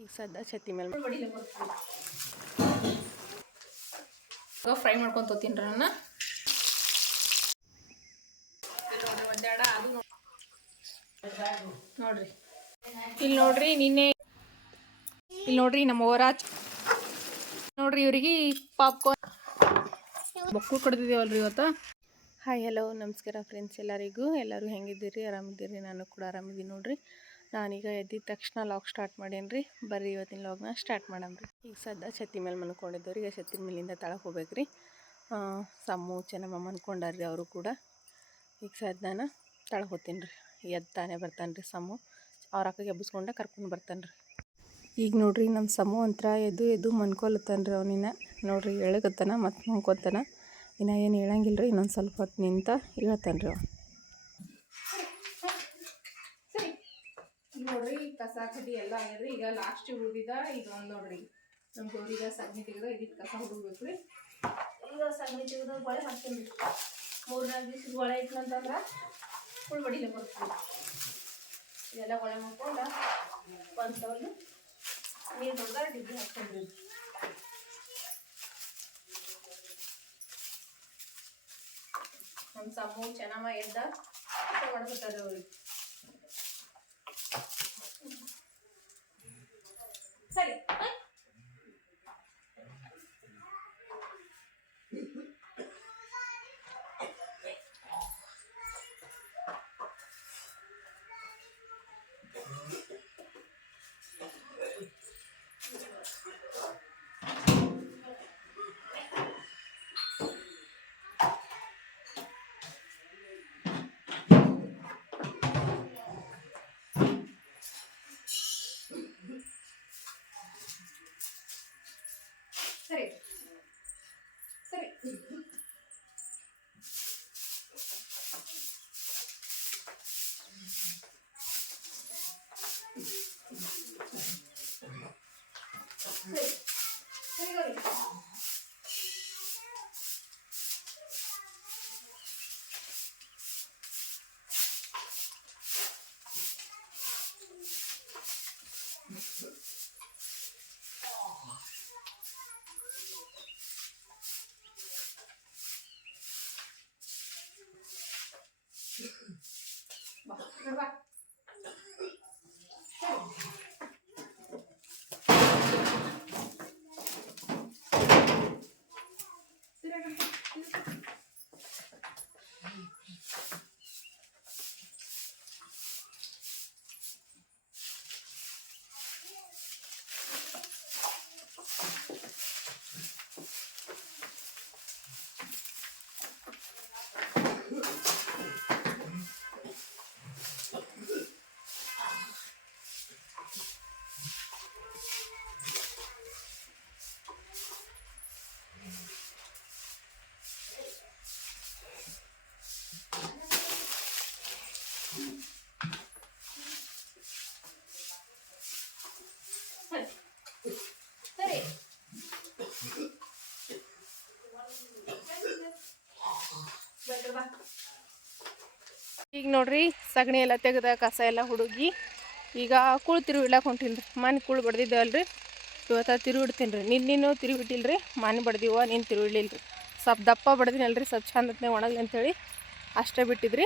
ಈಗ ಸದ್ದ ಛತ್ತಿ ಮೇಲೆ ಫ್ರೈ ಮಾಡ್ಕೊಂಡು ತೊತೀನಿ ನಾನು ನೋಡ್ರಿ. ಇಲ್ಲಿ ನೋಡ್ರಿ ನಿನ್ನೆ ಇಲ್ಲಿ ನೋಡ್ರಿ ನಮ್ಮ ಓರಾಚ್ ನೋಡ್ರಿ ಇವ್ರಿಗೆ ಪಾಪ್ಕಾರ್ನ್. ಮಕ್ಕಳು ಕಡ್ದಿದ್ದೇವಲ್ರಿ ಇವತ್ತು? ಹಾಯ್ ಹಲೋ ನಮಸ್ಕಾರ ಫ್ರೆಂಡ್ಸ್ ಎಲ್ಲರಿಗೂ. ಎಲ್ಲರೂ ಹೆಂಗಿದ್ದೀರಿ? ಆರಾಮಿದ್ದೀರಿ? ನಾನು ಕೂಡ ಆರಾಮಿದ್ದೀನಿ ನೋಡ್ರಿ. ನಾನೀಗ ಎದ್ದಿದ ತಕ್ಷಣ ಲಾಗ್ ಸ್ಟಾರ್ಟ್ ಮಾಡೇನಿ ರೀ ಬರ್ರಿ ಇವತ್ತಿನ ಲಾಗ್ನ ಸ್ಟಾರ್ಟ್ ಮಾಡೋಣ ರೀ. ಈಗ ಸದ್ಯ ಛತ್ತಿ ಮೇಲೆ ಮನ್ಕೊಂಡಿದ್ದೇವ್ರಿ ಈಗ ಛತ್ತಿ ಮೇಲಿಂದ ತಳಕ್ಕೆ ಹೋಗ್ಬೇಕ್ರಿ. ರೀ ಸಮ್ಮು ಚೆನ್ನಮ್ಮ ಮನ್ಕೊಂಡಾರ್ರಿ ಅವರು ಕೂಡ. ಈಗ ಸದ್ದ ನಾನು ತಳಗೆ ಹೋಗ್ತೀನಿ ರೀ. ಎದ್ದು ತಾನೇ ಬರ್ತಾನೆ ರೀ ಸಮ್ಮು ಅವ್ರ ಅಕ್ಕಗೆ ಎಬ್ಬಿಸ್ಕೊಂಡ ಕರ್ಕೊಂಡು ಬರ್ತಾನೆ ರೀ. ಈಗ ನೋಡ್ರಿ ನಮ್ಮ ಸಮು ಅಂತ್ರ ಎದ್ದು ಎದ್ದು ಮನ್ಕೊಲತ್ತಾನ ರೀ ಅವನಿನ್ನ ನೋಡ್ರಿ ಎಳಗತ್ತಾನ ಮತ್ತು ಮನ್ಕೊತಾನ ಇನ್ನು ಏನು ಹೇಳಂಗಿಲ್ಲ ರೀ ಇನ್ನೊಂದು ಸ್ವಲ್ಪ ಹೊತ್ತು ನಿಂತ ಹೇಳ್ತಾನೆ ರೀ ಅವ ನೋಡ್ರಿ ಕಸ ಕಡ್ಡಿ ಎಲ್ಲ ಆಗ್ಯದ್ರಿ ಈಗ ಲಾಸ್ಟ್ ಉಳಿದಿದ ಇದೊಂದು ನೋಡ್ರಿ. ನಮ್ಮ ಗೌರಿಗ ಸಗಣಿ ತೆಗೆದ ಇದ್ ಕಸ ಹುಡುಗ್ಬೇಕ್ರಿ ಈಗ ಸಗಣಿ ತೆಗೆದ ಗೊಳೆ ಹಾಕ್ತೀನಿ. ಮೂರ್ನಾಲ್ಕು ನಾಲ್ಕು ಒಳೆ ಗೊಳೆ ಇಟ್ಲಂತಂದ್ರೆ ಫುಲ್ ಬಡಿಲೆ ಬರ್ತೀವಿ ಇದೆಲ್ಲ ಒಳೆ ಮಾಡ್ಕೊಂಡು ಒಂದು ತವಲು ನೀರು ಹೊಡೆದ ಡಿಬ್ಬಿ ಹಾಕ್ತೀನಿ. ನಮ್ಮ ಸಮೂಹ ಚೆನ್ನಮ್ಮ ಎದ್ದ ಮಾಡ್ಕೊತಾರೆ ಅವ್ರಿಗೆ ಸರಿ ಹ? ಸರಿ ಸರಿ ಸರಿ ಸರಿ ಗೌರಿ ಬಾ ಈಗ ನೋಡ್ರಿ ಸಗಣಿ ಎಲ್ಲ ತೆಗೆದ ಕಸ ಎಲ್ಲ ಹುಡುಗಿ. ಈಗ ಕುಳು ತಿರುವಿಡ್ಲಾಕ ಹೊಂಟಿನ್ರಿ. ಮನೆ ಕುಳು ಬಡ್ದಿದ್ದೇವಲ್ರಿ ಇವತ್ತು ತಿರುವಿಡ್ತೀನಿ ರೀ ನಿನ್ನೇನು ರೀ ಮನೆ ಬಡ್ದಿವ ನೀನು ತಿರುವಿಡ್ಲಿಲ್ಲ ರೀ ಸ್ವಲ್ಪ ದಪ್ಪ ಬಡ್ದಿನಲ್ರಿ, ಸ್ವಲ್ಪ ಚಂದ ಹೊತ್ನಾಗ ಒಣಗ್ಲಿ ಅಂತೇಳಿ ಅಷ್ಟೇ ಬಿಟ್ಟಿದ್ರಿ.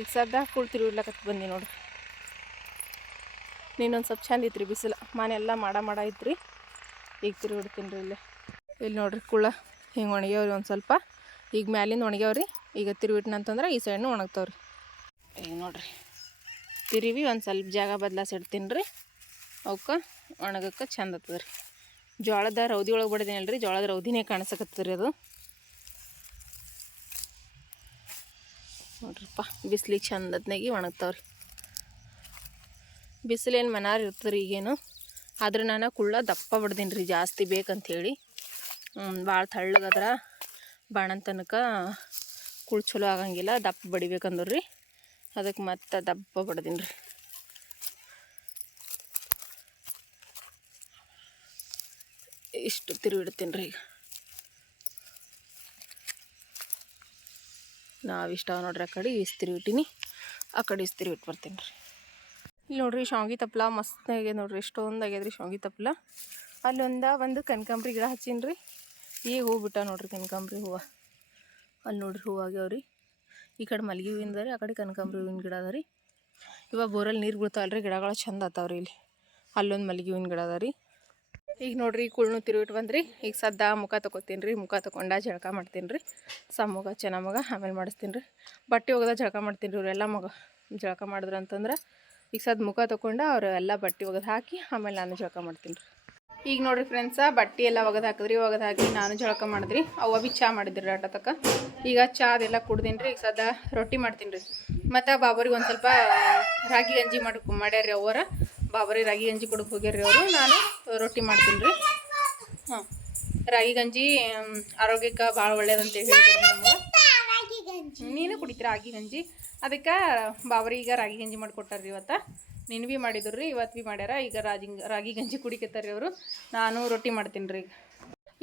ಈಗ ಸದ್ದ ಕುಳು ತಿರುವಿಡ್ಲಕತ್ ಬಂದಿ ನೋಡ್ರಿ. ನೀನೊಂದು ಸ್ವಲ್ಪ ಚಂದ ರೀ ಬಿಸಿಲು. ಮನೆ ಎಲ್ಲ ಮಾಡ ಮಾಡ ರೀ ಈಗ ತಿರುವಿಡ್ತೀನಿ ರೀ ಇಲ್ಲಿ. ಇಲ್ಲಿ ನೋಡ್ರಿ ಕುಳ ಹಿಂಗೆ ಒಣಗ್ಯಾವ್ರಿ ಒಂದು ಸ್ವಲ್ಪ. ಈಗ ಮ್ಯಾಲಿಂದ ಒಣಗ್ಯಾವ್ರಿ. ಈಗ ತಿರುವಿಟ್ನಂತಂದ್ರೆ ಈ ಸೈಡ್ನು ಒಣಗ್ತಾವ್ರಿ. ಈಗ ನೋಡ್ರಿ. ತಿರುವಿ ಒಂದು ಸ್ವಲ್ಪ ಜಾಗ ಬದಲಾಸಿಡ್ತೀನಿ ರೀ ಅವಕ್ಕೆ ಒಣಗಕ್ಕೆ ಚಂದ ಆಗ್ತದೆ ರೀ ಜೋಳದ ರೌದಿ ಒಳಗೆ ಬಡ್ದೀನಲ್ಲ ರೀ ಜೋಳದ ರೌದಿನೇ ಕಾಣಿಸಕತ್ತದ ರೀ ಅದು. ನೋಡ್ರಿಪ್ಪ, ಬಿಸ್ಲಿಗೆ ಚಂದತ್ನಾಗಿ ಒಣಗ್ತಾವ್ರಿ. ಬಿಸಿಲೇನು ಮನಾರ್ ಇರ್ತದೆ ಈಗೇನು. ಆದ್ರೆ ನಾನು ಕುಳ್ಳ ದಪ್ಪ ಬಡ್ದೀನಿ ರೀ ಜಾಸ್ತಿ ಬೇಕಂಥೇಳಿ ಭಾಳ ತಳ್ಳಗದ್ರ ಬಾಣಂತನಕ ತನಕ ಕುಳ್ ಚಲೋ ಆಗಂಗಿಲ್ಲ, ದಪ್ಪ ಬಡಿಬೇಕಂದ್ರೆ. ರೀ ಅದಕ್ಕೆ ಮತ್ತೆ ದಪ್ಪ ಬಡ್ದೀನಿ ರೀ. ಇಷ್ಟು ತಿರುವಿಡ್ತೀನಿ ರೀ ಈಗ. ನಾವು ಇಷ್ಟ ನೋಡ್ರಿ ಆ ಕಡೆ ಇಸ್ತಿರಿ ಇಟ್ಟೀನಿ. ಆ ಕಡೆ ಇಸ್ತಿರಿ ಇಟ್ಟು ಬರ್ತೀನಿ ರೀ. ಇಲ್ಲಿ ನೋಡ್ರಿ ಶಾವ್ಗಿ ತಪ್ಲ ಮಸ್ತ್ ಆಗ್ಯದ ನೋಡ್ರಿ, ಎಷ್ಟೊಂದು ಆಗ್ಯದ್ರಿ ಶಾವ್ಗಿ ತಪ್ಲ. ಅಲ್ಲೊಂದ ಒಂದು ಕನಕಾಂಬ್ರಿ ಗಿಡ ಹಚ್ಚೀನಿ ರೀ ಈಗ ಹೂ ಬಿಟ್ಟ ನೋಡ್ರಿ ಕನಕಾಂಬ್ರಿ ಹೂವು. ಅಲ್ಲಿ ನೋಡ್ರಿ ಹೂವು ಆಗ್ಯಾವ್ರಿ. ಈ ಕಡೆ ಮಲ್ಲಿಗೆ ಹೂವಿನ ಅದ ರೀ ಆ ಕಡೆ ಕನಕಾಂಬ್ರಿ ಹೂವಿನ ಗಿಡ ಅದ ರೀ. ಇವಾಗ ಬೋರಲ್ಲಿ ನೀರು ಬೀಳ್ತಾವಲ್ರಿ ಗಿಡಗಳು ಚಂದ ರೀ ಇಲ್ಲಿ. ಅಲ್ಲೊಂದು ಮಲ್ಲಿಗೆ ಹೂವಿನ ಗಿಡ ಅದ ರೀ. ಈಗ ನೋಡ್ರಿ ಕುಳ್ನು ತಿರುಗಿಟ್ಟು ಬಂದ್ರಿ. ಈಗ ಸದ್ದ ಮುಖ ತಗೋತೀನಿ ರೀ, ಮುಖ ತಗೊಂಡ ಜಳಕ ಮಾಡ್ತೀನಿ ರೀ. ಸಮ್ಮಗ ಚೆನ್ನ ಮಗ, ಆಮೇಲೆ ಮಾಡಿಸ್ತೀನಿ ರೀ. ಬಟ್ಟೆ ಒಗದ ಜಳಕ ಮಾಡ್ತೀನಿ ರೀ, ಇವರೆಲ್ಲ ಮಗ ಜಳಕ ಮಾಡಿದ್ರು ಅಂತಂದ್ರೆ ಈಗ ಸದ್ದು ಮುಖ ತೊಗೊಂಡು ಅವ್ರು ಎಲ್ಲ ಬಟ್ಟೆ ಒಗೆದು ಹಾಕಿ ಆಮೇಲೆ ನಾನು ಜಳಕ ಮಾಡ್ತೀನಿ ರೀ. ಈಗ ನೋಡ್ರಿ ಫ್ರೆಂಡ್ಸ ಬಟ್ಟೆ ಎಲ್ಲ ಒಗದು ಹಾಕಿದ್ರಿ ಒಗದು ಹಾಕಿ ನಾನು ಜಳಕ ಮಾಡಿದ್ರಿ. ಅವ ಬಿ ಚಾ ಮಾಡಿದ್ರಿ ಆಟ ತಕ್ಕ ಈಗ ಚಾ ಅದೆಲ್ಲ ಕುಡ್ದೀನಿ ರೀ ಈಗ ಸದಾ ರೊಟ್ಟಿ ಮಾಡ್ತೀನಿ ರೀ. ಮತ್ತು ಬಾಬರಿಗೆ ಒಂದು ಸ್ವಲ್ಪ ರಾಗಿ ಗಂಜಿ ಮಾಡಿ ಮಾಡ್ಯಾರ್ರಿ ಅವರ ಬಾಬರಿ ರಾಗಿ ಗಂಜಿ ಕುಡಕ್ಕೆ ಹೋಗ್ಯಾರ ಅವರು. ನಾನು ರೊಟ್ಟಿ ಮಾಡ್ತೀನಿ ರೀ. ಹಾಂ. ರಾಗಿ ಗಂಜಿ ಆರೋಗ್ಯಕ್ಕೆ ಭಾಳ ಒಳ್ಳೇದಂತ ಹೇಳಿದ್ರು ನಮ್ಗೆ ನೀನು ಕುಡಿತೀರ ರಾಗಿ ಗಂಜಿ? ಅದಕ್ಕೆ ಬಾಬರಿ ಈಗ ರಾಗಿ ಗಂಜಿ ಮಾಡಿಕೊಟ್ಟಾರ್ರಿ ಇವತ್ತು. ನೀನು ಭೀ ಮಾಡಿದ್ರು ರೀ ಇವತ್ತು ಭೀ ಮಾಡ್ಯಾರ. ಈಗ ರಾಗಿ ರಾಗಿ ಗಂಜಿ ಕುಡಿಕತ್ತಾರ್ರಿ ಅವರು. ನಾನು ರೊಟ್ಟಿ ಮಾಡ್ತೀನಿ ರೀ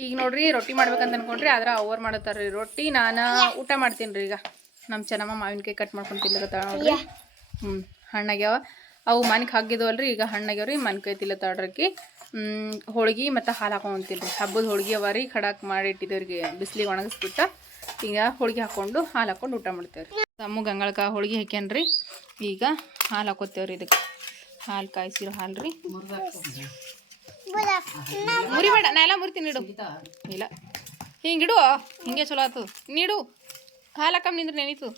ಈಗ ನೋಡ್ರಿ, ರೊಟ್ಟಿ ಮಾಡ್ಬೇಕಂತ ಅನ್ಕೊಂಡ್ರಿ, ಆದ್ರೆ ಅವ್ರು ಮಾಡತ್ತಾರ್ರಿ. ರೊಟ್ಟಿ ನಾನು ಊಟ ಮಾಡ್ತೀನಿ ರೀ ಈಗ. ನಮ್ಮ ಚೆನ್ನಮ್ಮ ಮಾವಿನಕಾಯಿ ಕಟ್ ಮಾಡ್ಕೊಂಡು ತಿನ್ಲತ್ತಾಳ ನೋಡ್ರಿ. ಹ್ಞೂ ಹಣ್ಣಾಗ್ಯಾವ. ಅವು ಮನೆಗೆ ಹಾಕಿದ್ವಲ್ರಿ, ಈಗ ಹಣ್ಣಾಗ್ಯಾವ್ರಿ, ಮನ್ಕಾಯಿ ತಿಲ್ಲತ್ತಾಡ್ರಕ್ಕಿ ಹೋಳಿಗೆ ಮತ್ತು ಹಾಲು ಹಾಕೊಂತೀನಿ ರೀ ಹಬ್ಬದ ಹೋಳಿಗೆ ಅವ ರೀ, ಖಡಾಕ್ ಮಾಡಿ ಇಟ್ಟಿದ್ದೇವ್ರಿಗೆ ಬಿಸಿಲಿಗೆ ಒಣಗಿಸ್ಬಿಟ್ಟ. ಈಗ ಹೋಳಿಗೆ ಹಾಕ್ಕೊಂಡು ಹಾಲು ಹಾಕ್ಕೊಂಡು ಊಟ ಮಾಡ್ತೇವೆ ರೀ ತಮ್ಮ ಗಂಗಳಕ ಹೋಳಿಗೆ ಹಾಕ್ಯಾನ್ರಿ. ಈಗ ಹಾಲು ಹಾಕೋತೇವ್ರಿ ಇದಕ್ಕೆ. ಹಾಲು ಕಾಯಿಸಿರೋ ಹಾಲು ರೀ. ಮುರಿಬೇಡ ನಾ ಎಲ್ಲ ಮುರಿತೀನಿ ಇಡು. ಇಲ್ಲ. ಹಿಂಗಿಡು ಹಿಂಗೆ ಚಲೋ ಆಯ್ತು ನೀಡು. ಹಾಲು ಹಾಕಮ್ ನಿಂದ್ರೆ ನೆನೀತು.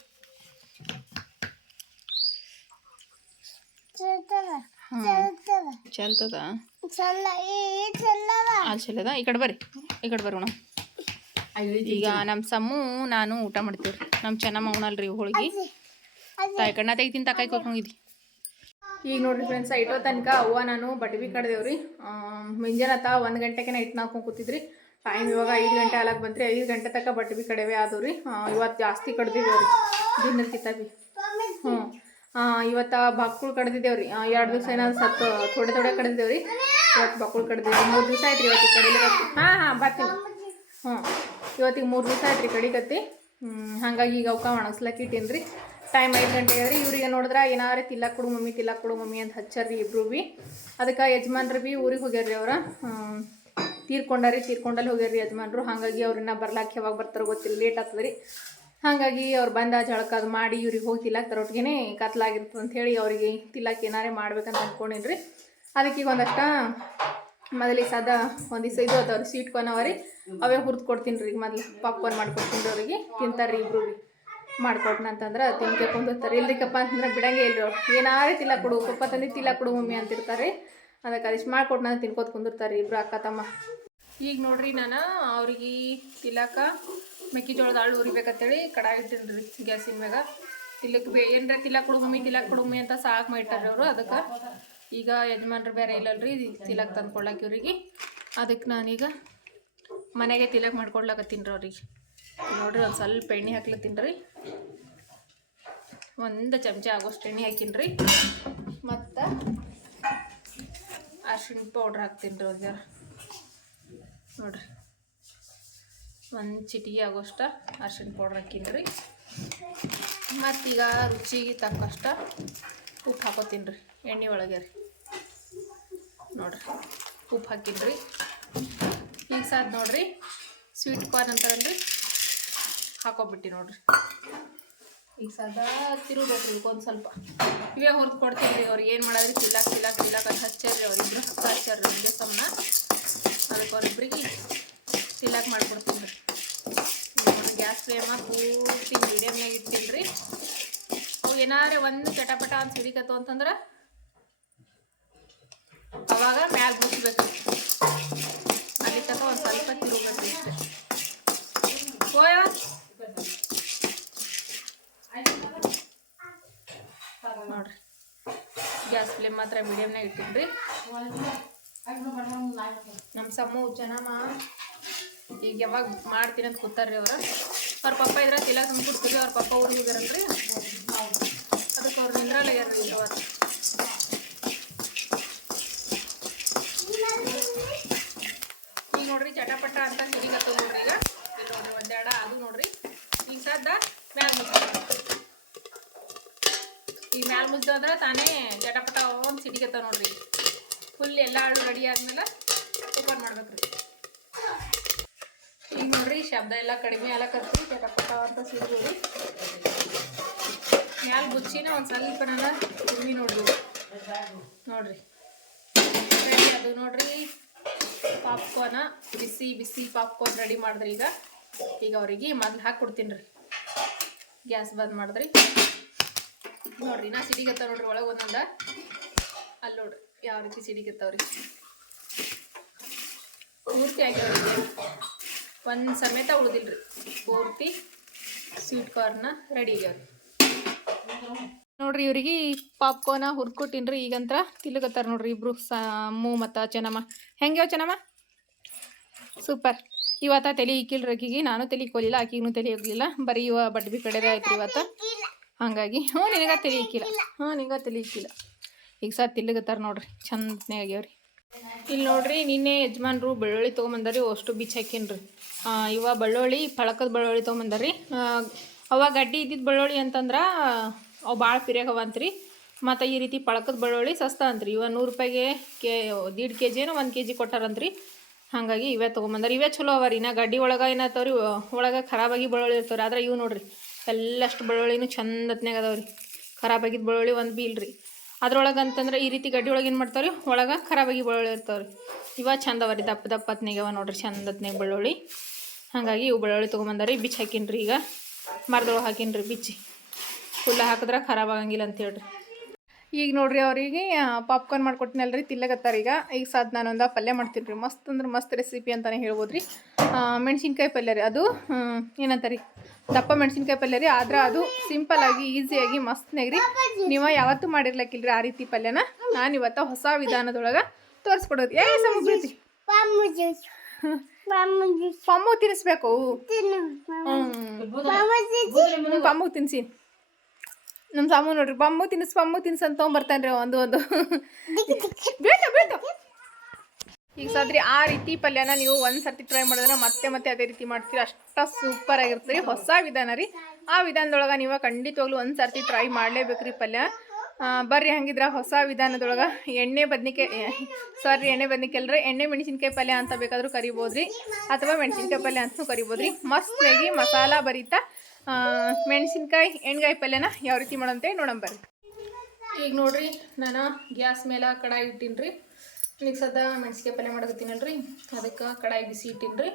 ಚಲ್ತದ? ಚಲ್ಲದ? ಈ ಕಡೆ ಬರ್ರಿ. ಈ ಕಡೆ ಬರೋಣ ಈಗ ನಮ್ಮ ಸಮ್ಮು ನಾನು ಊಟ ಮಾಡ್ತೀವ್ರಿ. ನಮ್ಮ ಚೆನ್ನಮ್ಮ ಉಣಲ್ರಿ ಹೋಳಿಗೆ. ತಾಯಿ ಕಣ್ಣ ತೆಗಿತೀನಿ ತಕಾಯಿ ಹೋಗಿದ್ದಿ ಈಗ ನೋಡ್ರಿ ಫ್ರೆಂಡ್ಸ್ ಐಟೋ ತನಕ ಅವ್ವ ನಾನು ಬಟ್ಟೆ ಬಿ ಕಡ್ದೇವ್ರಿ. ಮುಂಜಾನತ್ತ ಒಂದು ಗಂಟೆಗೆ ಇಟ್ಟು ನಾಲ್ಕೊಂಡು ಕೂತಿದ್ರಿ. ಟೈಮ್ ಇವಾಗ ಐದು ಗಂಟೆ ಆಲಕ್ಕೆ ಬಂತ್ರಿ ಐದು ಗಂಟೆ ತನಕ ಬಟ್ಟೆ ಬಿ ಕಡೆವೆ ಆದವು ರೀ ಇವತ್ತು ಜಾಸ್ತಿ ಕಡ್ದಿದ್ದೇವ್ರಿ. ದಿನಕ್ಕಿಂತ ಬಿ. ಹ್ಞೂ ಇವತ್ತು ಬಕ್ಕುಳು ಕಡ್ದಿದ್ದೇವ್ರಿ. ಎರಡು ದಿವಸ ಏನಾದ್ರು ಸತ್ತು ಥೋಡೆ ಥೋಡೆ ಕಡ್ದಿದ್ದೇವ್ರಿ. ಇವತ್ತು ಬಕ್ಕುಳು ಕಡ್ದಿದ್ದೇವೆ ಮೂರು ದಿವಸ ಆಯ್ತು ರೀ ಇವತ್ತು ಕಡೆ ಹಾಂ ಹಾಂ ಬರ್ತೀನಿ. ಹ್ಞೂ ಇವತ್ತಿಗೆ ಮೂರು ದಿವಸ ಆಯ್ತು ರೀ ಕಡಿಕತ್ತಿ ಹ್ಮ್, ಹಾಗಾಗಿ ಈಗ ಅವ್ಕ ಒಣಗಿಸ್ಲಕ್ಕೆ ಇಟ್ಟೀನಿ ರೀ ಟೈಮ್ ಐದು ಗಂಟೆ ರೀ ಇವ್ರಿಗೆ ನೋಡಿದ್ರೆ ಏನಾರೇ ತಿಲ್ಲ ಕೊಡು ಮಮ್ಮಿ ತಿಲ್ಲ ಕೊಡು ಮಮ್ಮಿ ಅಂತ ಹಚ್ಚಾರ್ರಿ ಇಬ್ರು ಭೀ ಅದಕ್ಕೆ ಯಜಮಾನ್ರು ಬಿ ಊರಿಗೆ ಹೋಗ್ಯಾರ್ರಿ ಅವ್ರ. ತೀರ್ಕೊಂಡಾರಿ ತೀರ್ಕೊಂಡಲ್ಲಿ ಹೋಗ್ಯಾರ್ರಿ ಯಜಮಾನ್ರು. ಹಾಗಾಗಿ ಅವ್ರನ್ನ ಬರ್ಲಾಕೆ ಯಾವಾಗ ಬರ್ತಾರೋ ಗೊತ್ತಿಲ್ಲ ಲೇಟ್ ಆಗ್ತದೆ ರೀ ಹಾಗಾಗಿ ಅವ್ರು ಬಂದ ಜಳಕ ಅದು ಮಾಡಿ ಇವ್ರಿಗೆ ಹೋಗಿ ತಿಲ್ಲಕ್ಕೆ ತರೋಟ್ಗೆ ಕತ್ಲಾಗಿರ್ತದೆ ಅಂತ ಹೇಳಿ ಅವರಿಗೆ ತಿಲ್ಲಕ್ಕೆ ಏನಾರೇ ಮಾಡ್ಬೇಕಂತ ಅಂದ್ಕೊಂಡಿನ್ರಿ ಅದಕ್ಕೆ ಒಂದಷ್ಟ ಮೊದಲಿಗೆ ಸದ ಒಂದು ದಿವಸ ಇದು ಅದಾವ್ರಿ ಸ್ವೀಟ್ ಕಾರ್ನ್ ಅವ ರೀ. ಅವೇ ಹುರ್ದು ಕೊಡ್ತೀನಿ ರೀ ಮೊದಲು. ಪಾಪ್ಕಾರ್ನ್ ಮಾಡ್ಕೊಡ್ತೀನಿ ಅವ್ರಿಗೆ. ತಿಂತಾರೆ ರೀ ರೀ ಮಾಡ್ಕೊಟ್ನ ಅಂತಂದ್ರೆ ತಿನ್ಕೆ ಕುಂದಿರ್ತಾರೆ ಇಲ್ರಿಕಪ್ಪ ಅಂತಂದ್ರೆ ಬಿಡಂಗೆ ಇಲ್ರಿ ಅವ್ರು. ಏನಾರೇ ತಿಲ್ಲ ಕೊಡು, ಪಪ್ಪ ತಂದು ತಿಲ್ಲ ಕೊಡು ಮಮ್ಮಿ ಅಂತಿರ್ತಾರೆ ಅದಕ್ಕೆ ಅದಿಷ್ಟು ಮಾಡ್ಕೊಟ್ನ ತಿನ್ಕೋತ ಕುಂದಿರ್ತಾರೆ ಇಬ್ಬರು ಅಕ್ಕ, ತಮ್ಮ. ಈಗ ನೋಡ್ರಿ ನಾನು ಅವ್ರಿಗೆ ತಿಲ್ಲಕ ಮೆಕ್ಕೆಜೋಳದ ಆಳು ಉರಿಬೇಕಂತೇಳಿ ಕಡಾಯಿ ಇಟ್ಟಿನಿ ರೀ ಗ್ಯಾಸಿನ ಮ್ಯಾಗ. ತಿಲ್ಲಕ್ಕೆ ಬೇ ಏನರ ತಿಲ್ಲ ಕೊಡು ಮಮ್ಮಿ ತಿಲ್ಲ ಕೊಡು ಮಮ್ಮಿ ಅಂತ ಸಾಕು ಮಾಡಿಟ್ಟಾರೆ ಅವರು ಅದಕ್ಕೆ. ಈಗ ಯಜಮಾನ್ರು ಬೇರೆ ಇಲ್ಲಲ್ರಿ ತಿಲಕ್ ತಂದು ಇವ್ರಿಗೆ. ಅದಕ್ಕೆ ನಾನೀಗ ಮನೆಗೆ ತಿಲಕ್ ಮಾಡ್ಕೊಡ್ಲಾಕತ್ತೀನಿ ರೀ ಅವ್ರಿಗೆ. ನೋಡ್ರಿ ಒಂದು ಸ್ವಲ್ಪ ಎಣ್ಣೆ ಹಾಕ್ಲತ್ತೀನಿ ರೀ. ಒಂದು ಚಮಚ ಆಗೋಷ್ಟು ಎಣ್ಣೆ ಹಾಕಿನ್ರಿ ರೀ. ಮತ್ತು ಅರ್ಶಿಣ ಪೌಡ್ರ್ ಹಾಕ್ತೀನಿ ರೀ ಒಂದು ನೋಡ್ರಿ. ಒಂದು ಚಿಟಿಗೆ ಆಗೋಷ್ಟ ಅರ್ಶಿಣ ಪೌಡ್ರ್ ಹಾಕೀನಿ ರೀ. ಮತ್ತೀಗ ರುಚಿಗೆ ತಕ್ಕಷ್ಟ ಉಪ್ಪು ಹಾಕೋತೀನಿ ರೀ, ಎಣ್ಣೆ ಒಳಗೆ ರೀ. ನೋಡ್ರಿ. ಉಪ್ಪು ಹಾಕಿದ್ರಿ. ಈಗ ಸಾದ್ ನೋಡ್ರಿ. Sweet corn ಅಂತಾರಲ್ರಿ. ಹಾಕೋಬಿಟ್ಟಿ ನೋಡ್ರಿ. ಈಗ ಸದಾ ತಿರುಗಬೇಕು ರೀ ಒಂದು ಸ್ವಲ್ಪ. ಇವೇ ಹೊರ್ದು ಕೊಡ್ತೀವಿ ಅವ್ರಿಗೆ ಏನು ಮಾಡೋದ್ರಿ? ಕಿಲಾಕ್ ಕಿಲಾಕ್ ಕಿಲಾಕ್ ಅಂತ ಹಚ್ಚಾರ್ರಿ ಹಕ್ಕ ಹಚ್ಚಾರ್ರಿ ಹಿಂಗೆ ಸಮ್ನ ಅದಕ್ಕೆ ಅವ್ರಿಬ್ರಿಗೆ ಕಿಲಾಕ್ ಮಾಡ್ಕೊಡ್ತೀನಿ ರೀ ಗ್ಯಾಸ್ ಫ್ಲೇಮ ಪೂರ್ತಿ ಮೀಡಿಯಮ್ನಾಗ ಇಡ್ತೀನಿ ರೀ ಅವು ಏನಾದ್ರೆ ಒಂದು ಚಟಪಟ ಅಂತ ಸಿಡಿಕತ್ತು ಅಂತಂದ್ರೆ ಅವಾಗ ಮ್ಯಾಲ ಮುಚ್ಚಬೇಕು ಅಲ್ಲಿ ತನಕ ಒಂದು ಸ್ವಲ್ಪ ತಿರುಗಬೇಕು ನೋಡ್ರಿ. ಗ್ಯಾಸ್ ಫ್ಲೇಮ್ ಮಾತ್ರ ಮೀಡಿಯಮ್ನಾಗ ಇಟ್ಟಿದ್ರಿ. ನಮ್ಮ ಸಮ್ಮು ಚೆನ್ನಮ್ಮ ಈಗ ಯಾವಾಗ ಮಾಡ್ತೀನಿ ಅಂತ ಕೂತಾರ್ರಿ ಅವ್ರು. ಅವ್ರ ಪಪ್ಪ ಇದ್ರೆ ತಿಲ್ಲ ತಂದು ಕೊಡ್ತೀವಿ ಅವ್ರ ಪಪ್ಪ ಊರಿಗೆ ಅದಕ್ಕೆ ಅವ್ರು ನಿಂದ್ರಲ್ಲ ಯಾರ್ರಿ ಇವತ್ತು ನೋಡ್ರಿ, ಚಟಪಟ ಅಂತ ಹಿಡಿಗತ್ತ ನೋಡ್ರಿ ಈಗ. ಇಲ್ಲಿ ನೋಡ್ರಿ ಒಂದೆರಡ, ಅದು ನೋಡ್ರಿ. ಈ ಸದ್ದ ಮ್ಯಾಲ ಮುಚ್ಚ ಈ ಮ್ಯಾಲ ಮುದ್ದಾದ್ರೆ ತಾನೇ ಜಟಪಟ ಒಂದು ಸಿಡಿಗತ್ತ ನೋಡ್ರಿ. ಫುಲ್ ಎಲ್ಲ ಆಳು ರೆಡಿ ಆದ್ಮೇಲೆ ಓಪನ್ ಮಾಡ್ಬೇಕ್ರಿ. ಈಗ ನೋಡ್ರಿ, ಶಬ್ದ ಎಲ್ಲ ಕಡಿಮೆ ಆಲಕತ್ರಿ ಜಟಪಟ ಅಂತ ಸಿಡಿದ್ರಿ ಮ್ಯಾಲ ಬುಚ್ಚಿನ ಒಂದು ಸ್ವಲ್ಪ ನಾನು ತುಂಬಿ ನೋಡ್ರಿ. ನೋಡ್ರಿ. ಅದು ನೋಡ್ರಿ. ಪಾಪ್ಕಾರ್ನ ಬಿಸಿ ಬಿಸಿ ಪಾಪ್ಕಾರ್ನ್ ರೆಡಿ ಮಾಡಿದ್ರಿ ಈಗ. ಈಗ ಅವ್ರಿಗೆ ಮೊದ್ಲು ಹಾಕಿ ಕೊಡ್ತೀನಿ ರೀ. ಗ್ಯಾಸ್ ಬಂದ್ ಮಾಡಿದ್ರಿ. ನೋಡ್ರಿ ನಾ ಸಿಡಿಗತ್ತಾವ ನೋಡ್ರಿ ಒಳಗೆ ಒಂದೊಂದ. ಅಲ್ಲಿ ನೋಡ್ರಿ, ಯಾವ ರೀತಿ ಸಿಡಿಗತ್ತಾವ್ರಿ ಪೂರ್ತಿ ಆಗ್ಯಾವ್ರಿ ಒಂದು ಸಮೇತ ಉಳ್ದಿಲ್ರಿ. ಪೂರ್ತಿ ಸ್ವೀಟ್ ಕಾರ್ನ ರೆಡಿ ಆಗ್ಯಾವ್ರಿ. ನೋಡ್ರಿ ಇವ್ರಿಗೆ ಪಾಪ್ಕಾರ್ನ ಹುರ್ಕೊಟ್ಟಿನ್ರಿ ಈಗಂತ್ರ ತಿಲ್ಗತ್ತಾರ ನೋಡ್ರಿ ಇಬ್ರು ಸಾಮು ಮತ್ತು ಚೆನ್ನಮ್ಮ. ಹೆಂಗ್ಯಾವ ಚೆನ್ನಮ್ಮ? ಸೂಪರ್. ಇವತ್ತ ತಲೆ ಇಕ್ಕಿಲ್ರಿ ಆಕಿಗೆ ನಾನು ತಲೆ ಇಕ್ಕೋಲಿಲ್ಲ ಆಕಿಗೂ ತಲೆ ಹೋಗ್ಲಿಲ್ಲ ಬರೀ ಇವ ಬಡ್ಬಿ ಕಡೆದೇ ಆಯ್ತು ಇವತ್ತು. ಹಾಗಾಗಿ, ಹ್ಞೂ, ನಿನಗ ತಲೆ ಇಕ್ಕಿಲ್ಲ. ಹ್ಞೂ, ನಿನಗ ತಲೆ ಇಕ್ಕಿಲ್ಲ. ಈಗ ಸಹ ತಿಲ್ಗತ್ತಾರ ನೋಡ್ರಿ, ಚಂದನೇ ಆಗ್ಯಾವ್ರಿ. ಇಲ್ಲಿ ನೋಡ್ರಿ ನಿನ್ನೆ ಯಜಮಾನ್ರು ಬೆಳ್ಳುಳ್ಳಿ ತೊಗೊಂಬಂದಾರಿ, ಅಷ್ಟು ಬಿಚ್ಚ ಹಾಕಿನ್ರಿ. ಇವ ಬೆಳ್ಳುಳ್ಳಿ ಪಳಕದ ಬೆಳ್ಳುಳ್ಳಿ ತೊಗೊಂಬಂದಾರಿ. ಅವಾಗ ಅವ ಗಡ್ಡಿ ಇದ್ದಿದ್ದು ಬೆಳ್ಳುಳ್ಳಿ ಅಂತಂದ್ರೆ ಅವು ಭಾಳ ಪಿರಿಯಾಗವಂತ್ರಿ ಮತ್ತು ಈ ರೀತಿ ಪಳಕದ ಬೆಳ್ಳುಳ್ಳಿ ಸಸ್ತಾ ಅಂತ್ರಿ. ಇವ ನೂರು ರೂಪಾಯಿಗೆ ಕೆ, ದೀಡ್ ಕೆ ಜಿನೋ ಒಂದು ಕೆ ಜಿ ಕೊಟ್ಟಾರಂತ್ರಿ. ಹಾಗಾಗಿ ಇವೇ ತೊಗೊಂಬಂದ್ರೆ. ಇವೇ ಚಲೋ ಅವ ರೀ. ನಾ ಗಡ್ಡಿ ಒಳಗೆ ಏನಾಗ್ತಾವ್ರಿ ಒಳಗೆ ಖರಾಬಾಗಿ ಬೆಳ್ಳುಳ್ಳಿ ಇರ್ತಾವ್ರಿ. ಆದ್ರೆ ಇವು ನೋಡ್ರಿ, ಎಲ್ಲಷ್ಟು ಬೆಳ್ಳುಳ್ಳಿನೂ ಚಂದತ್ನಾಗ ಅದಾವ್ರಿ ಖರಾಬಾಗಿದ್ದು ಬೆಳ್ಳುಳ್ಳಿ ಒಂದು ಬಿ ಇಲ್ರಿ ಅದ್ರೊಳಗೆ ಅಂತಂದ್ರೆ ಈ ರೀತಿ ಗಡ್ಡಿ ಒಳಗೆ ಏನು ಮಾಡ್ತಾವ್ರಿ, ಒಳಗೆ ಖರಾಬಾಗಿ ಬೆಳ್ಳುಳ್ಳಿ ಇರ್ತಾವ್ರಿ. ಇವ ಚಂದ ರೀ. ದಪ್ಪ ದಪ್ಪ ಹೊತ್ನಾಗ ನೋಡ್ರಿ ಚಂದತ್ನಾಗ ಬೆಳ್ಳುಳ್ಳಿ. ಹಾಗಾಗಿ ಇವು ಬೆಳ್ಳುಳ್ಳಿ ತೊಗೊಂಬಂದಾರಿ ಬಿಚ್ಚಿ ಹಾಕಿನ್ರಿ ಈಗ. ಮರದೊಳಗೆ ಹಾಕಿನ್ರಿ ಬಿಚ್ಚಿ. ಫುಲ್ಲ ಹಾಕಿದ್ರೆ ಖರಾಬ್ ಆಗಂಗಿಲ್ಲ ಅಂತ ಹೇಳ್ರಿ. ಈಗ ನೋಡ್ರಿ ಅವರಿಗೆ ಪಾಪ್ಕಾರ್ನ್ ಮಾಡ್ಕೊಟ್ಟಿನಲ್ರಿ ತಿಲ್ಲಗತ್ತಾರ ಈಗ. ಈಗ ಸಾದ್ ನಾನೊಂದು ಪಲ್ಯ ಮಾಡ್ತೀನಿ ರೀ ಮಸ್ತ್ ಅಂದ್ರೆ ಮಸ್ತ್ ರೆಸಿಪಿ ಅಂತಲೇ ಹೇಳ್ಬೋದು ರೀ ಮೆಣಸಿನ್ಕಾಯಿ ಪಲ್ಯ ರೀ ಅದು. ಏನಂತ ರೀ ದಪ್ಪ ಮೆಣಸಿನ್ಕಾಯಿ ಪಲ್ಯ ರೀ. ಆದ್ರೆ ಅದು ಸಿಂಪಲ್ ಆಗಿ ಈಸಿಯಾಗಿ ಮಸ್ತ್ನಾಗ ರೀ. ನೀವು ಯಾವತ್ತೂ ಮಾಡಿರ್ಲಕ್ಕಿಲ್ರಿ ಆ ರೀತಿ ಪಲ್ಯನ. ನಾನು ಇವತ್ತು ಹೊಸ ವಿಧಾನದೊಳಗೆ ತೋರಿಸ್ಕೊಡೋದು. ಏ ಸಮುದ್ರತಿ ಪಮ್ಮು ತಿನ್ನಿಸ್ಬೇಕು ಹ್ಞೂ ಪಮ್ಮು ತಿನ್ಸಿ. ನಮ್ಮ ಸಾಮಾನು ನೋಡ್ರಿ ಬಮ್ಮು ತಿನ್ನಿಸ್ ಬಮ್ಮು ತಿನ್ಸ್ ಅಂತ ತೊಗೊಂಬರ್ತಾನೆ ಒಂದು ಒಂದು. ಈಗ ಸದ್ರಿ ಆ ರೀತಿ ಪಲ್ಯನ ನೀವು ಒಂದು ಸರ್ತಿ ಟ್ರೈ ಮಾಡಿದ್ರೆ ಮತ್ತೆ ಮತ್ತೆ ಅದೇ ರೀತಿ ಮಾಡ್ತೀರಿ. ಅಷ್ಟ ಸೂಪರ್ ಆಗಿರ್ತದೆ ರೀ ಹೊಸ ವಿಧಾನ ರೀ. ಆ ವಿಧಾನದೊಳಗೆ ನೀವು ಖಂಡಿತವಾಗ್ಲೂ ಒಂದು ಸರ್ತಿ ಟ್ರೈ ಮಾಡಲೇಬೇಕು ರೀ ಪಲ್ಯ ಬರ್ರಿ ಹಂಗಿದ್ರೆ ಹೊಸ ವಿಧಾನದೊಳಗೆ ಎಣ್ಣೆ, ಬದ್ನಿಕಾಯಿ ಸಾರಿ ಎಣ್ಣೆ, ಬದ್ನಿಕಾಯಿ ಅಲ್ರಿ. ಎಣ್ಣೆ, ಮೆಣಸಿನ್ಕಾಯಿ ಪಲ್ಯ ಅಂತ ಬೇಕಾದರೂ ಕರಿಬೋದು ರೀ ಅಥವಾ ಮೆಣಸಿನ್ಕಾಯಿ ಪಲ್ಯ ಅಂತಲೂ ಕರಿಬೋದು ರೀ ಮಸ್ತಾಗಿ ಮಸಾಲ ಭರಿತ ಮೆಣಸಿನ್ಕಾಯಿ, ಎಣ್ಗಾಯಿ ಪಲ್ಯನ ಯಾವ ರೀತಿ ಮಾಡೋಂತೆ ನೋಡೋಣ ಬರ್ರಿ. ಈಗ ನೋಡ್ರಿ, ನಾನು ಗ್ಯಾಸ್ ಮೇಲೆ ಕಡಾಯಿ ಇಟ್ಟೀನಿ ರೀ ಈಗ ಸದ್ದ ಮೆಣಸಿನ್ಕಾಯಿ ಪಲ್ಯ ಮಾಡಕತ್ತೀನಲ್ರಿ ಅದಕ್ಕೆ ಕಡಾಯಿ ಬಿಸಿ ಇಟ್ಟೀನಿ ರೀ